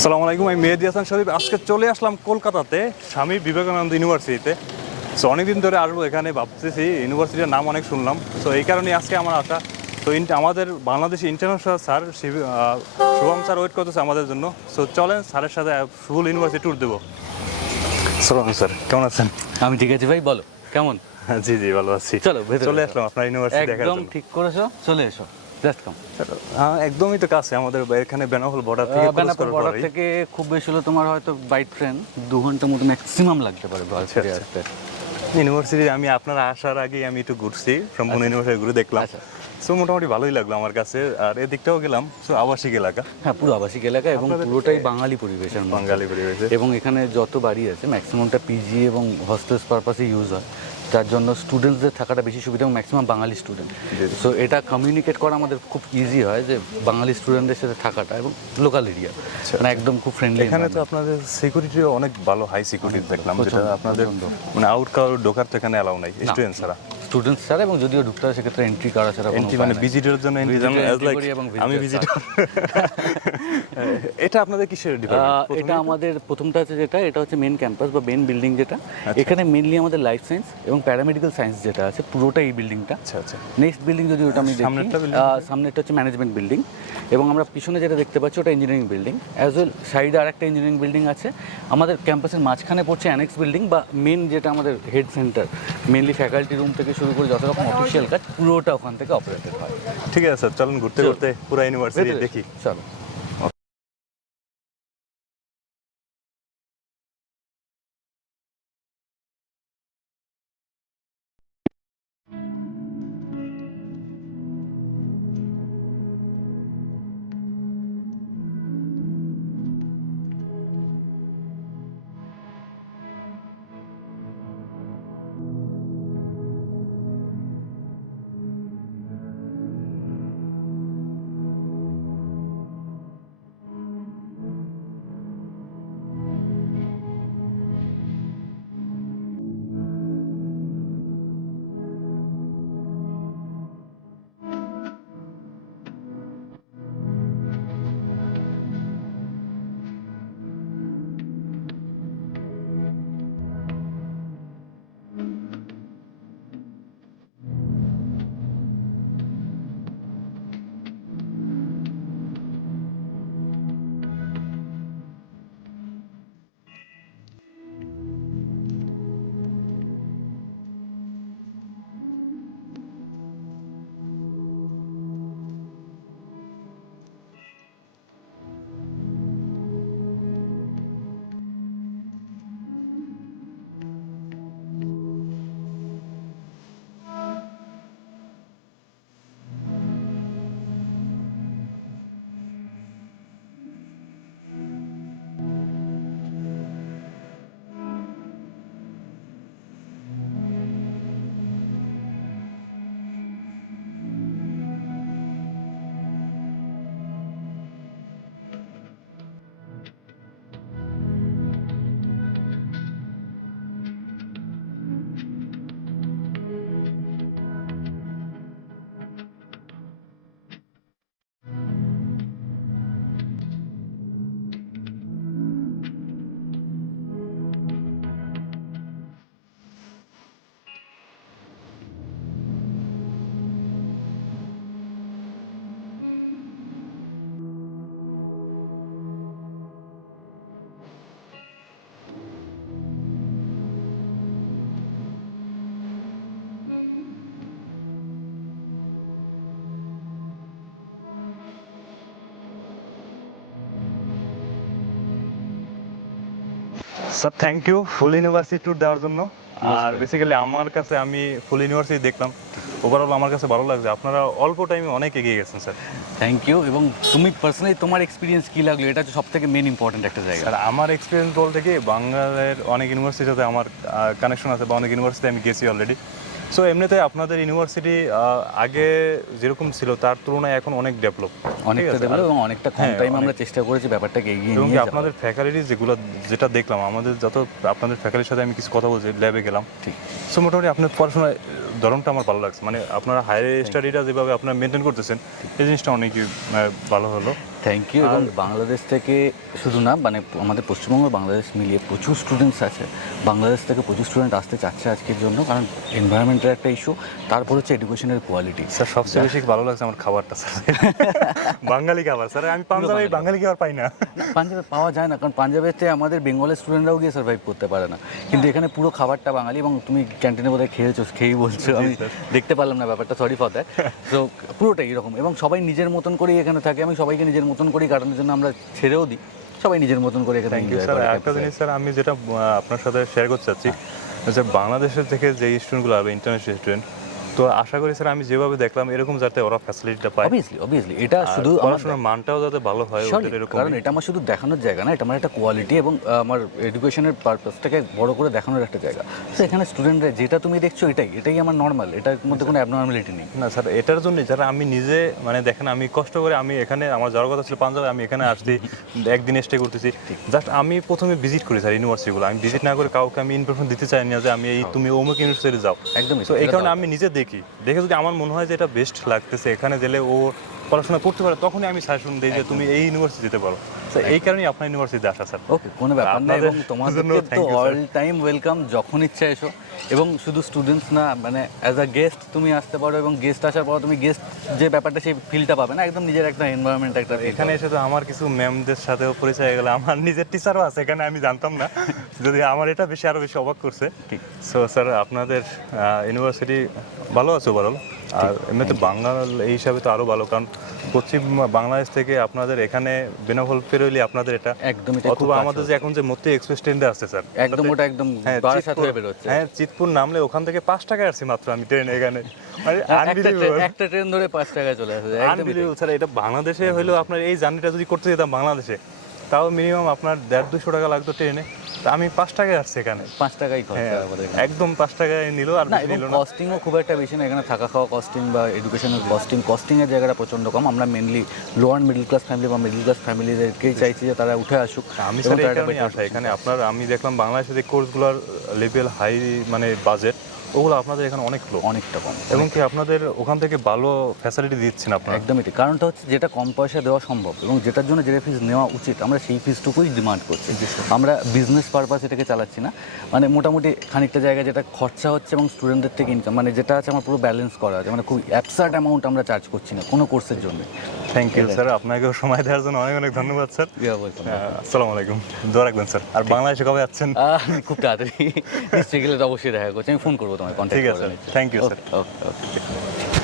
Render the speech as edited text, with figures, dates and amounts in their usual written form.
আসসালামু আলাইকুম, আমি মেহেদি হাসান শরীফ। আজকে চলে আসলাম কলকাতাতে স্বামী বিবেকানন্দ ইউনিভার্সিটিতে। সো অনেকদিন ধরে আসবো এখানে, ভাবতেছি ইউনিভার্সিটির নাম অনেক শুনলাম। সো এই কারণেই আজকে আমার আসা। তো আমাদের Bangladeshi international sir Shubham sir wait করতেছে আমাদের জন্য। সো চলেন স্যারের সাথে ফুল ইউনিভার্সিটি ট্যুর দেবো। শুভম স্যার কেমন আছেন? আমি ঠিক আছি ভাই, বলো কেমন? জি জি ভালো আছি। চলো ভেতরে চলে আসলাম আপনার ইউনিভার্সিটি দেখার একদম জন্য। ঠিক করেছো, চলে এসো, জাস্ট কাম। একদমই তো কাছে আমাদের এখানে বেনাপোল বর্ডার থেকে ক্রস করার বর্ডার পরেই। থেকে খুব বেশি হলো তোমার হয়তো বাই ট্রেন 2 ঘন্টার মতো ম্যাক্সিমাম লাগতে পারে ভার্সিটি আচ্ছা। আসতে। ইউনিভার্সিটি আমি আপনার আসার আগে আমি একটু ঘুরছি, সম্পূর্ণ ইউনিভার্সিটি ঘুরে দেখলাম। আচ্ছা। সো মোটামুটি ভালোই লাগলো আমার কাছে। আর এদিকটাও গেলাম, সো আবাসিক এলাকা, হ্যাঁ, পুরো আবাসিক এলাকা এবং আপনাদের পুরোটাই বাঙালি পরিবেশের মধ্যে। বাঙালি পরিবেশে। এবং এখানে যত বাড়ি আছে ম্যাক্সিমামটা পিজি এবং হস্টেলস পারপাসে ইউজ হয়, যার জন্য স্টুডেন্টসদের থাকাটা বেশি সুবিধা এবং ম্যাক্সিমাম বাঙালি স্টুডেন্ট। জি। সো এটা কমিউনিকেট করা আমাদের খুব ইজি হয় যে বাঙালি স্টুডেন্টদের সাথে থাকাটা, এবং লোকাল এরিয়া মানে একদম খুব ফ্রেন্ডলি। এখানে তো আপনাদের সিকিউরিটিও অনেক ভালো, হাই সিকিউরিটি দেখলাম, যেটা আপনাদের মানে আউট কাউর ঢোকার তো এখানে অ্যালাউ নাই স্টুডেন্টস ছাড়া। স্টুডেন্টস ছাড়া, এবং যদিও ঢুকতে হয় সেক্ষেত্রে এন্ট্রি করা ছাড়া কোনো এন্ট্রি উপায় মানে নাই। ভিজিটরের জন্য এন্ট্রি, যেমন Visitor অ্যাজ entry লাইক করি এবং আমি visitor ভিজিটর। এটা আপনাদের কিসের ডিপার্টমেন্ট? এটা আমাদের প্রথমটা আছে যেটা, এটা হচ্ছে মেন ক্যাম্পাস বা মেন বিল্ডিং যেটা। এখানে মেনলি আমাদের লাইফ সায়েন্স এবং প্যারামেডিক্যাল সায়েন্স যেটা আছে পুরোটা এই বিল্ডিংটা। আচ্ছা আচ্ছা। নেক্সট বিল্ডিং যদি ওটা আমি দেখি, সামনেরটা building? সামনেরটা হচ্ছে ম্যানেজমেন্ট বিল্ডিং, এবং আমরা পিছনে যেটা দেখতে পাচ্ছি ওটা ইঞ্জিনিয়ারিং বিল্ডিং। অ্যাজ ওয়েল সাইডে আরেকটা ইঞ্জিনিয়ারিং বিল্ডিং আছে। আমাদের ক্যাম্পাসের মাঝখানে পড়ছে অ্যানেক্স বিল্ডিং বা মেন যেটা আমাদের head centre, mainly faculty room থেকে শুরু করে যত রকম অফিসিয়াল কাজ পুরোটা ওখান থেকে অপারেটেড হয়। ঠিক আছে স্যার, চলুন ঘুরতে ঘুরতে পুরো ইউনিভার্সিটি দেখি। চলো। Sir thank you full university tour দেওয়ার জন্য। আর বেসিক্যালি আমার কাছে, আমি ফুল ইউনিভার্সিটি দেখলাম, ওভারঅল আমার কাছে ভালো লাগছে। আপনারা অল্প টাইমে অনেক এগিয়ে গেছেন স্যার। Thank you. এবং তুমি পার্সোনালি তোমার এক্সপিরিয়েন্স কী লাগলো, এটা হচ্ছে সব থেকে মেন ইম্পর্টেন্ট একটা জায়গা। স্যার আমার এক্সপিরিয়েন্স বলতে কি, বাংলাদেশের অনেক ইউনিভার্সিটির সাথে আমার কানেকশন আছে, বা অনেক ইউনিভার্সিটি আমি গেছি অলরেডি। সো এমনিতে আপনাদের ইউনিভার্সিটি আগে যেরকম ছিল তার তুলনায় এখন অনেক ডেভেলপ, অনেকটা ডেভেলপ এবং অনেকটা কম হ্যাঁ, টাইম আমরা চেষ্টা করেছি ব্যাপারটাকে এগিয়ে এবং নিয়ে যাওয়ার। আপনাদের ফ্যাকাল্টি যেটা দেখলাম, আমাদের যত আপনাদের ফ্যাকাল্টির সাথে আমি কিছু কথা বলছি, ল্যাবে গেলাম, ঠিক। সো মোটামুটি আপনার পড়াশোনার ধরনটা আমার ভালো লাগছে। মানে আপনারা হায়ার স্টাডিটা যেভাবে আপনারা মেনটেন করতেছেন, এই জিনিসটা অনেকই ভালো হলো। Thank you. এবং বাংলাদেশ থেকে শুধু না, মানে আমাদের পশ্চিমবঙ্গ বাংলাদেশ মিলিয়ে প্রচুর স্টুডেন্টস আছে। বাংলাদেশ থেকে প্রচুর স্টুডেন্ট আসতে চাচ্ছে আজকের জন্য, কারণ এনভায়রনমেন্টের একটা ইস্যু, তারপর হচ্ছে এডুকেশনের কোয়ালিটি। স্যার সবচেয়ে বেশি ভালো লাগছে আমার খাবারটা স্যার, বাঙালি খাবার স্যার। আমি পাঞ্জাবে বাঙালি খাবার পাই না। পাঞ্জাবে পাওয়া যায় না, কারণ পাঞ্জাবেতে আমাদের বেঙ্গলের স্টুডেন্টরাও গিয়ে সার্ভাইভ করতে পারে না, কিন্তু এখানে পুরো খাবারটা বাঙালি। এবং তুমি ক্যান্টিনে বোধহয় খেয়েই বলছো, আমি দেখতে পারলাম না ব্যাপারটা, সরি ফর দ্যাট। তো পুরোটাই এরকম, এবং সবাই নিজের মতন করেই এখানে থাকে। আমি সবাইকে নিজের মতন করেই কাটানোর জন্য আমরা ছেড়েও দিই, সবাই নিজের মতন করে এখানে থ্যাংক ইউ enjoy স্যার। করে। একটা জিনিস স্যার আমি যেটা আপনার সাথে শেয়ার করতে চাচ্ছি, যে বাংলাদেশের থেকে যে স্টুডেন্টগুলো হবে ইন্টারন্যাশনাল স্টুডেন্ট, তো আশা করি স্যার আমি যেভাবে দেখলাম এরকম যাতে ওরা ফ্যাসিলিটিটা পায়, অবভিয়াসলি এটা শুধু আমার পড়াশোনার মানটাও যাতে ভালো হয় Surely, ওদের এরকম। কারণ এটা আমার শুধু দেখানোর জায়গা না, এটা আমার একটা কোয়ালিটি এবং আমার এডুকেশনের পারপাসটাকে বড় করে দেখানোর একটা জায়গা। তো এখানে স্টুডেন্টরা যেটা তুমি দেখছো এটাই আমার নর্মাল, এটার মধ্যে কোনো অ্যাবনর্মালিটি নেই। না স্যার, এটার জন্য যারা আমি নিজে মানে দেখেন আমি কষ্ট করে আমি এখানে, আমার যাওয়ার কথা ছিল পাঞ্জাবে, আমি এখানে আসছি, একদিন স্টে করতেছি। জাস্ট আমি প্রথমে ভিজিট করি স্যার ইউনিভার্সিটিগুলো, আমি ভিজিট না করে কাউকে আমি ইনফরমেশন দিতে চাই না যে আমি এই তুমি অমুক ইউনিভার্সিটি যাও। একদমই তো এই কারণে আমি নিজে দেখে যদি আমার মনে হয় যে এটা বেস্ট লাগতেছে, এখানে গেলে ও পড়াশোনা করতে পারে, তখনই আমি সাজেশন দিই যে তুমি এই ইউনিভার্সিটি যেতে পারো। তো এই কারণেই আপনার ইউনিভার্সিটিতে আসা স্যার। ওকে, কোনো ব্যাপার না। এবং তোমাদেরকে তো অল টাইম ওয়েলকাম, যখন ইচ্ছা এসো। এবং শুধু স্টুডেন্টস না, মানে অ্যাজ আ গেস্ট তুমি আসতে পারো, এবং গেস্ট আসার পর তুমি গেস্ট যে ব্যাপারটা সেই ফিলটা পাবে না, একদম নিজের একটা এনভায়রনমেন্ট একটা এখানে এসে তো আমার কিছু ম্যামদের সাথেও পরিচয় হয়ে গেল, আমার নিজের টিচারও আছে এখানে, আমি জানতাম না, যদি আমার এটা আরো বেশি অবাক করছে। ঠিক। সো স্যার আপনাদের ইউনিভার্সিটি ভালো আছে ওভারঅল, আর এমনিতে বাংলা এই হিসাবে তো আরো ভালো, কারণ পশ্চিম বাংলাদেশ থেকে আপনাদের এখানে বেনাফল পেরোইলে আপনাদের এটা একদম, অথবা আমাদের যে এখন যে মধ্যে এক্সপ্রেস ট্রেনটা আছে স্যার, একদম ওটা একদম বাড়ার সাথে হয়ে বেরোচ্ছে। হ্যাঁ চিতপুর নামলে ওখান থেকে 5 টাকায় আসছি মাত্র আমি ট্রেনে এখানে, মানে unbelievable। একটা ট্রেন ধরে 5 টাকায় চলে আসে, একদম আনবিলিভেবল স্যার। এটা বাংলাদেশে হইলেও আপনার এই জার্নিটা যদি করতে যেতাম বাংলাদেশে, তাও মিনিমাম আপনার 150-200 টাকা লাগতো ট্রেনে, তা আমি 5 টাকায় আসছি এখানে। 5 টাকাই খরচা হ্যাঁ, আমাদের। একদম 5 টাকায় নিল, আর না, বেশি এবং নিল না। কস্টিংও খুব একটা বেশি না এখানে, থাকা খাওয়া কস্টিং বা এডুকেশনাল কস্টিংয়ের জায়গাটা প্রচণ্ড কম। আমরা mainly lower middle class family বা মিডল ক্লাস ফ্যামিলিদেরকেই চাইছি যে তারা উঠে আসুক। আমি এবং স্যার এই তারা একটা কারণেই better আসা এখানে। আপনার আমি দেখলাম বাংলাদেশে যে কোর্সগুলোর লেভেল হাই, মানে বাজেট, ওগুলো আপনাদের এখানে অনেক লো, অনেকটা কম। এবং কি আপনাদের ওখান থেকে ভালো ফ্যাসিলিটি দিচ্ছেন আপনারা। একদমই ঠিক। কারণটা হচ্ছে যেটা কম পয়সা দেওয়া সম্ভব এবং যেটার জন্য যেটা ফিস নেওয়া উচিত, আমরা সেই ফিসটুকুই ডিমান্ড করছি। আমরা বিজনেস পারপাস এটাকে চালাচ্ছি না, মানে মোটামুটি খানিকটা জায়গা যেটা খরচা হচ্ছে এবং স্টুডেন্টদের থেকে ইনকাম, মানে যেটা আছে আমার পুরো ব্যালেন্স করা আছে, মানে খুব অ্যাবসার্ড অ্যামাউন্ট আমরা চার্জ করছি না কোনো কোর্সের জন্য। থ্যাংক ইউ স্যার, আপনাকেও সময় দেওয়ার জন্য অনেক অনেক ধন্যবাদ স্যার। আসসালামু আলাইকুম, দোয়া রাখবেন স্যার। আর বাংলাদেশে কবে যাচ্ছেন? খুব তাড়াতাড়ি নিশ্চয়ই গেলে তো অবশ্যই দেখা করছি, আমি ফোন করবো তোমায়, কন্ট্যাক্ট ঠিক আছে, করে। Thank you sir. ওকে।